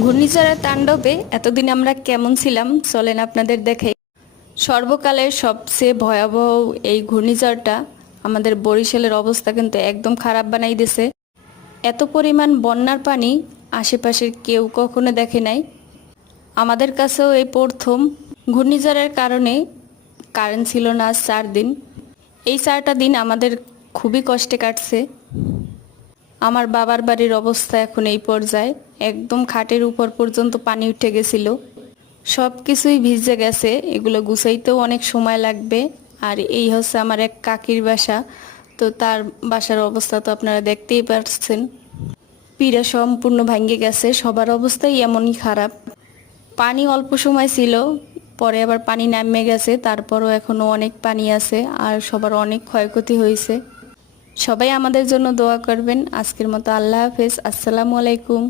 ঘূর্ণিঝড়ের তাণ্ডবে এতদিন আমরা কেমন ছিলাম চলেন আপনাদের দেখে। সর্বকালের সবচেয়ে ভয়াবহ এই ঘূর্ণিঝড়টা আমাদের বরিশালের অবস্থা কিন্তু একদম খারাপ বানাই দিছে। এত পরিমাণ বন্যার পানি আশেপাশের কেউ কখনো দেখে নাই। আমাদের কাছেও এই প্রথম। ঘূর্ণিঝড়ের কারণে কারেন্ট ছিল না 4 দিন। এই 4টা দিন আমাদের খুবই কষ্টে কাটছে। আমার বাবার বাড়ির অবস্থা এখন এই পর্যায়ে, একদম খাটের উপর পর্যন্ত পানি উঠে গেছিল। সব কিছুই ভিজে গেছে, এগুলো গুছাইতেও অনেক সময় লাগবে। আর এই হচ্ছে আমার এক কাকির বাসা, তো তার বাসার অবস্থা তো আপনারা দেখতেই পাচ্ছেন। পিরা সম্পূর্ণ ভাঙ্গে গেছে, সবার অবস্থাই এমনই খারাপ। পানি অল্প সময় ছিল, পরে আবার পানি নামে গেছে, তারপরও এখনো অনেক পানি আছে আর সবার অনেক ক্ষয়ক্ষতি হয়েছে। সবাই আমাদের জন্য দোয়া করবেন। আজকের মতো আল্লাহ হাফেজ, আসসালামু আলাইকুম।